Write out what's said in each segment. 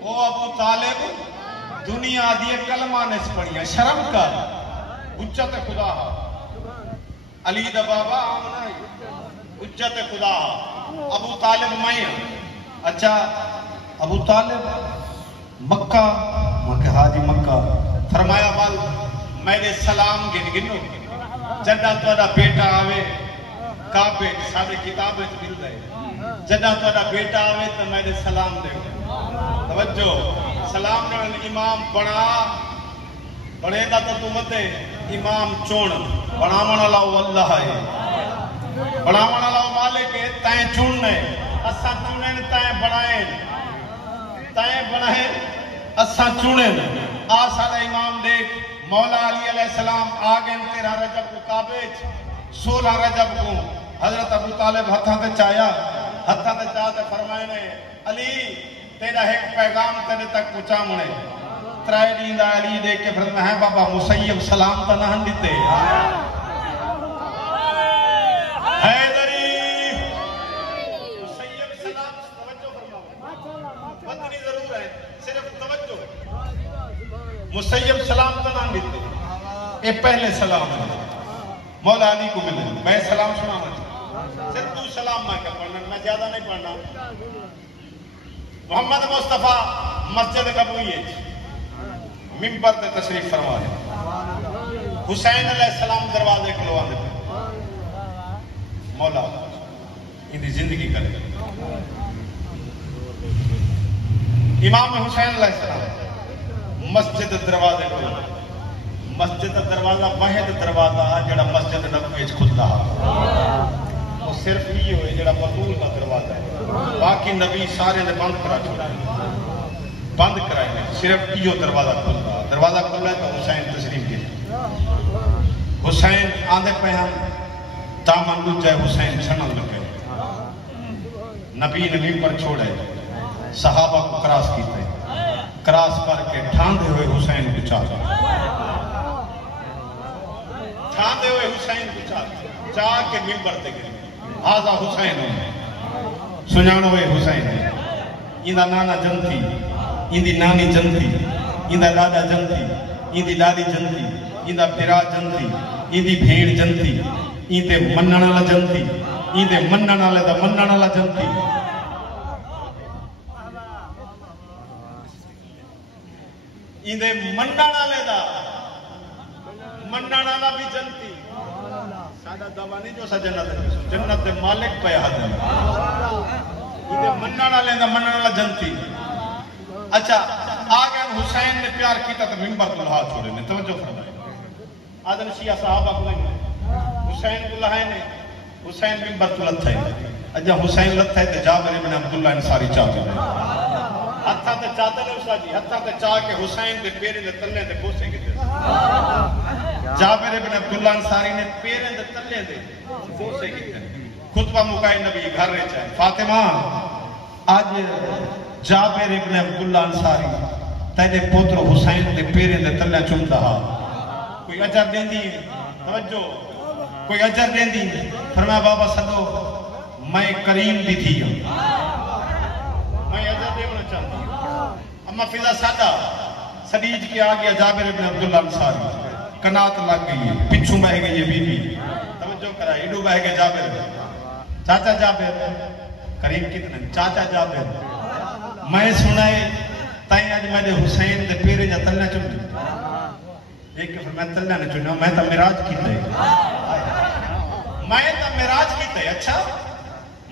او ابو طالب دنیا دی کلمہ نس پڑھیا شرم کر حجت خدا علی دا بابا آمنا حجت خدا ابو طالب میں اچھا ابو طالب مکہ مکہ حاجی مکہ فرمایا بال میرے سلام گنو جدہ تو بیٹا آوے کعبے سارے کتابیں مل رہے جدہ تو بیٹا آوے تو میرے سلام دے توجہ سلام نے امام بنا بڑے دا تو متے امام چون بناون اللہ اللہ ہے بناون اللہ مالک ہے تائیں چوننے اساں چونن تائیں بنائیں اساں چونن آ سارا امام دیکھ مولا علی علیہ السلام آگن 13 رجب کو کعبے 16 رجب کو حضرت ابو طالب ہتھاں تے چاہتے فرمائے نے علی تیرا ایک پیغام تیرے تک پہنچا منے ترائے دین علی دیکھ کے فرمایا ہے بابا مسیب سلام تا نہ دیتے حیدری مسیب سلام توجہ فرماؤ بدنی ضرور ہے صرف توجہ مسیب سلام تا نہ دیتے یہ پہلے سلام ہے مولا علی کو ملے میں سلام سنانا صرف تو سلام نہ کر پڑھنا میں زیادہ نہیں پڑھنا محمد مصطفیٰ مسجد کبوئی ہے ممبر تے تشریف فرمائے حسین علیہ السلام دروازے کھلوا دیتے مولا ان زندگی کرے امام حسین علیہ السلام مسجد دروازے کھلوا مسجد دروازہ واحد دروازہ جڑا مسجد نبوی وچ کھلدا وہ صرف یہ ہوئے جڑا بطول کا دروازہ ہے باقی نبی سارے نے بند کرا چھوڑا بند کرائے صرف یہ دروازہ کھلا ہے تو حسین تشریف کے حسین آندھے پہ ہم دامن لو جائے حسین چھنن لگے نبی نبی پر چھوڑے صحابہ کو کراس کیتے کراس کر کے ٹھاندے ہوئے حسین کو ٹھاندے ہوئے حسین کو چاہ کے ممبر تے گئے آزا حسین سنانو ہوئے حسین اندہ نانا جن تھی اندی نانی جن تھی اندہ دادا جن تھی اندی دادی جن تھی اندہ پھرا جن تھی اندی بھیڑ جن تھی اندے منن والا جن تھی اندے منن والے دا منن والا جن تھی اندے منن والے دا منن والا بھی جن تھی سادہ دعویٰ نہیں جو سا جنت مالک پہ حد ہے یہ مننا لیندہ مننا لا جنتی اچھا آگے حسین نے پیار کیتا تو ممبر کو لہا چھوڑے میں توجہ فرمائے آدھن شیعہ صحابہ کو لیں حسین کو لہائے نے حسین ممبر کو لتھا ہے اجھا حسین لتھا ہے تو جابر ابن عبداللہ انصاری چاہ گئے ہتھا تے چاہتے نے اسا جی ہتھا تے چاہ کے حسین دے پیرے دے تلے دے بوسے گئے جابر ابن عبداللہ انصاری نے پیرے دے تلے دے بوسے گئے خطبہ مکائے نبی گھر رہے چاہے فاطمہ آج جابر ابن عبداللہ انصاری تیرے پوتر حسین دے پیرے دے تلے چم رہا کوئی اجر دیں دی توجہ کوئی اجر دیں دی فرمایا بابا صدو میں کریم بھی تھی میں اجر دیونا چاہتا ہوں اما فضا سادہ سریج کے آگیا جابر ابن عبداللہ انصاری کنات لگ گئی ہے پچھو بہ گئی ہے بی بی توجہ کرا ایڈو بہ گئے جابر چاچا جابر کریم کتنے چاچا جابر میں سنائے تائیں آج میں نے حسین دے پیرے جا تلنا چنی ایک کہ میں تلنا نے چنی میں تا مراج کیتے میں تا مراج کیتے اچھا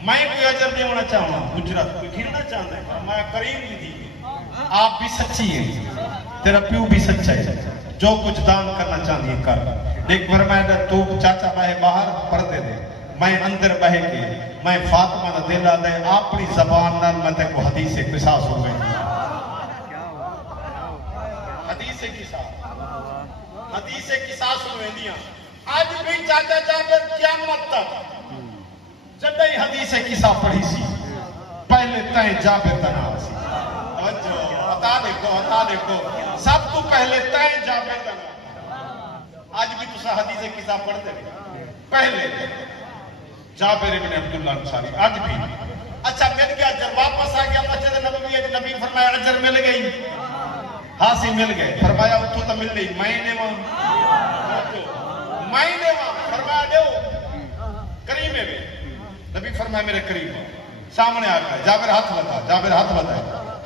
میں کوئی عجر نہیں ہونا چاہوں اجرت کوئی کھیلنا چاہتا ہے میں کریم بھی دی آپ بھی سچی ہیں تیرا پیو بھی سچا ہے جو کچھ دان کرنا چاہتی ہے کر ایک فرمایا تو چاچا بہے باہر پردے دے میں اندر بہے کے میں فاطمہ نہ دلا دے اپنی زبان نال میں تے کو حدیث قصاص ہو گئی حدیث قصاص ہوئے دیا آج بھی چاچا جابر قیامت تک جب ہی حدیث قصاص پڑھی سی پہلے تائیں جابر تنا سی عطا دیکھو سب تو پہلے تائیں جابر تنا آج بھی تسا حدیث قصاص پڑھتے پہلے جابر ابن عبداللہ انصاری آج بھی اچھا مل گیا، جب واپس آ گیا مسجد نبوی نبی فرمایا اجر مل گئی؟ ہاں سی مل گئے. فرمایا اتوں تو مل گئی، میں فرمایا دو کریم ہے. نبی فرمایا میرے قریب سامنے آ گیا. جابر ہاتھ بتا، جابر ہاتھ بتا،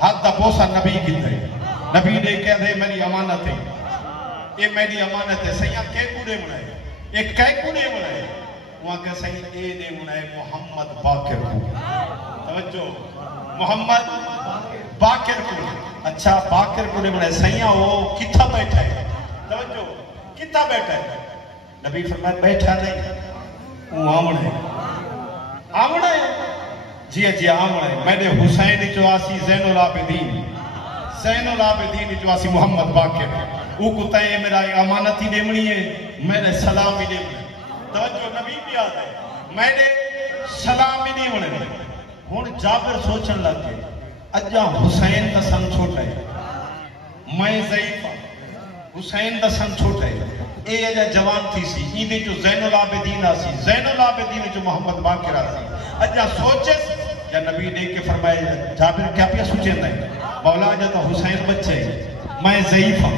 ہاتھ دا بوسا نبی کیتے. نبی نے کہہ دے میری امانت ہے، یہ میری امانت ہے. سیاں کے کوڑے بنائے، ایک کے کوڑے بنائے. وہاں کہ سیاں اے نے بنائے محمد باقر کو. توجہ، محمد باقر کو. اچھا باقر کو نے بنائے. سیاں وہ کتھا بیٹھا ہے؟ توجہ، کتھا بیٹھا ہے؟ نبی فرمایا بیٹھا نہیں، وہ آمن ہے. آمن ہے؟ جی جی آمن ہے. میں نے حسین جو آسی زین العابدین، زین العابدین جو آسی محمد باقر، وہ کتا ہے میرا امانتی دیمنی ہے، میں نے سلام ہی دیمنی. توجہ، نبی بھی آتا ہے میں نے سلام ہی دیمنی. ہون جابر سوچن لگ گئے اجا حسین دا سن چھوٹا ہے، میں ضعیف ہوں، حسین دا سن چھوٹا ہے. اے اجا جوان تھی سی، ایدے جو زین العابدین آسی، زین العابدین جو محمد باقر آسی. اجا سوچے یا نبی نے کے فرمائے جابر کیا پیا سوچے نہیں؟ مولا اجا تو حسین بچے میں ضعیف ہوں،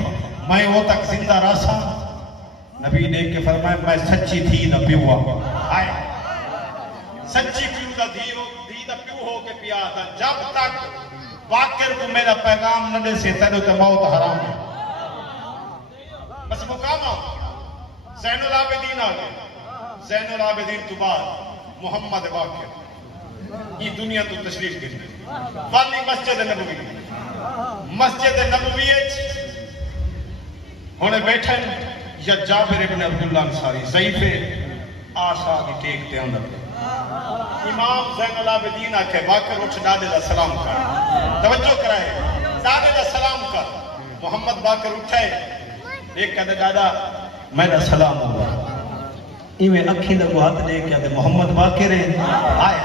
میں وہ تک زندہ راسا. نبی نے کے فرمائے میں سچی تھی نہ پیوا آئے، سچی پیو دا دی دا پیو ہو کے پیا تھا. جب تک باقر کو میرا پیغام نہ دے سے تیرے تو موت حرام ہے. بس مقام آ زین العابدین آ گئے. زین العابدین تو بعد محمد باقر یہ دنیا تو تشریف کی والی مسجد نبوی. مسجد نبوی ہونے بیٹھن یا جابر ابن عبداللہ انصاری ضعیف آشا کی ٹیک تے اندر. امام زین العابدین آکھے باقر اٹھ دادے دا سلام کر. توجہ کرائے دادے دا سلام کر. محمد باقر اٹھائے ایک کہتے دادا میرا سلام ہوگا. ایویں اکھی دا کو ہاتھ دے کہتے محمد باقر ہے. آئے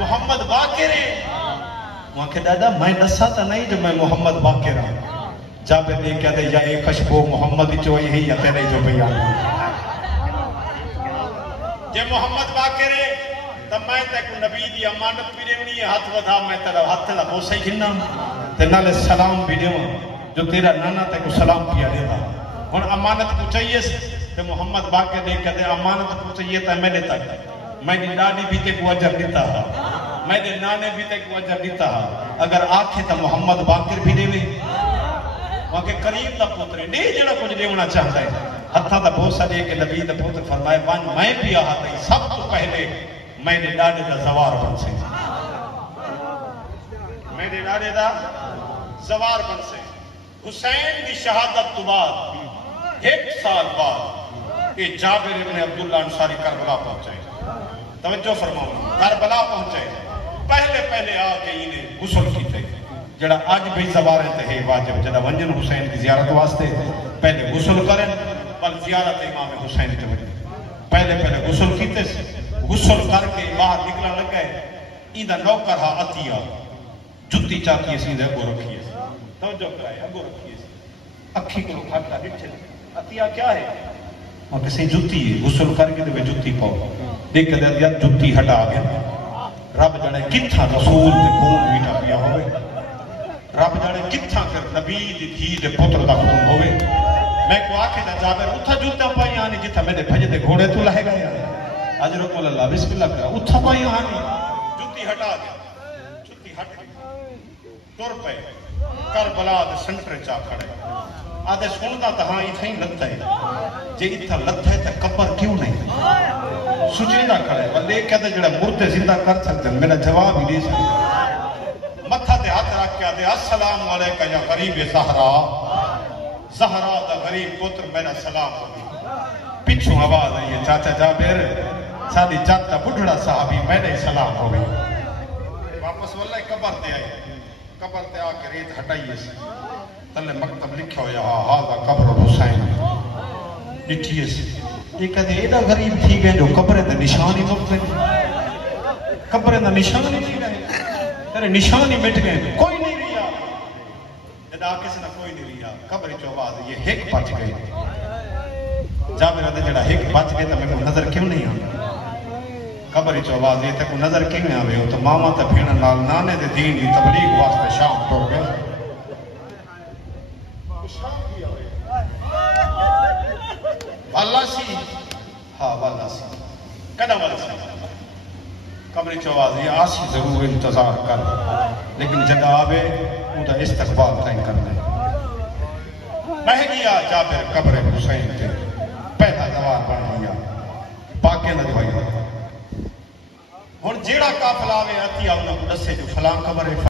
محمد باقر ہے. وہاں کہ دادا میں نسا تا نہیں جو میں محمد باقر ہوں. جابر نے کہتے یا ایک خشبو محمد جو ہی یا تیرے جو بیان. جے محمد باقر ہے تب میں تے کو نبی دی امانت بھی دیونی ہے. ہاتھ ودا میں تیرا ہاتھ لا بوسا ہی گھننا تے نالے سلام بھی دیواں جو تیرا نانا تے کو سلام پیا دیتا. ہن امانت کو چاہیے تے محمد باقر نے کہتے امانت کو چاہیے تے میں نے تک میں نے ڈاڈی بھی تے کو اجر دیتا ہے، میں نے نانے بھی تے کو اجر دیتا ہے. اگر آنکھیں تے محمد باقر بھی دے وے وہاں کے قریب دا پوترے نہیں جڑا کچھ دیونا چاہتا ہے. ہتھا دا بوسا دے کے نبی دا پوتر فرمائے وان میں بھی آہا نہیں سب تو پہلے میں نے ڈاڈے دا زوار بن سے، میں نے ڈاڈے دا زوار بن سے. حسین کی شہادت تو بعد 1 سال بعد یہ جابر ابن عبداللہ انصاری کربلا پہنچے. توجہ فرماؤں کربلا پہنچے. پہلے آ کے انہیں غسل کی تھے جڑا آج بھی زوارے تے ہے واجب. جڑا ونجن حسین کی زیارت واسطے پہلے غسل کریں بل زیارت امام حسین تے ونجن. پہلے غسل کیتے سے غسل کر کے باہر نکلنے لگے. ایدہ نوکر ہا عطیہ جتی چاکی اسی دے اگو رکھیے. توجہ کرائے اگو رکھیے. اکھی کو کھاتا ڈٹھے عطیہ کیا ہے؟ وہاں کسی جتی ہے غسل کر کے دے جتی پاؤ. دیکھ دے دیا جتی ہٹا گیا. رب جانے کتھا رسول دے خون میٹھا پیا ہوئے. رب جانے کتھا کر نبی دی دھی دے پتر دا خون ہوئے. میں کو آکھے دا جابر اتھا جوتا پائی آنی جتھا میں نے بھجے دے گھوڑے تو لہے گئے. اجر قول اللہ بسم اللہ کرا اتھا پائی آنی جوتی ہٹا گیا. جوتی ہٹ گئی تور پہ کربلا دے سنٹر چاہ کھڑے. آدھے سنتا تہاں اتھا ہی لگتا ہے جے اتھا لگتا ہے تا قبر کیوں نہیں سجیدہ کھڑے. بلے کہتے جڑا مردے زندہ کر سکتے میرا جواب ہی دے سکتے. متھا تے ہاتھ رکھ کے آدھے السلام علیکہ یا غریب زہرا. زہرا دا غریب پتر میرا سلام ہوگی. پچھو آواز آئی ہے چاچا جابر سادی چاچا بڑھڑا صحابی میرے سلام ہوگی. واپس واللہ قبر تے آئی. قبر تے آ کے ریت ہٹائیے سے تلے مکتب لکھا ہویا ہاں قبر حسین لٹھیے سے. یہ کہتے ایڈا غریب تھی گئے جو قبریں دے نشانی مٹ گئے. قبریں دے نشانی نہیں گئے تیرے نشانی مٹ گئے. کوئی نہیں رہا جدا کسی نہ کوئی نہیں رہا. قبر جو آواز یہ ہیک بچ گئی. جابر دے جڑا ہیک بچ گئے تو میں کو نظر کیوں نہیں آنا. خبر چ آواز یہ کو نظر کیویں آوے ہو تو ماما تے بھیڑ نال نانے دے دین دی تبلیغ واسطے شام ٹر گئے والا سی ہاں والا سی کدا والا سی خبر چ آواز یہ آسی ضرور انتظار کر لیکن جگہ آوے او دا استقبال تائیں کر دے بہ گیا جابر قبر حسین تے پہلا جواب بن گیا پاکے نہ دوائی ہن جیڑا قافلہ آوے آتی انہاں کو دسے جو فلاں قبر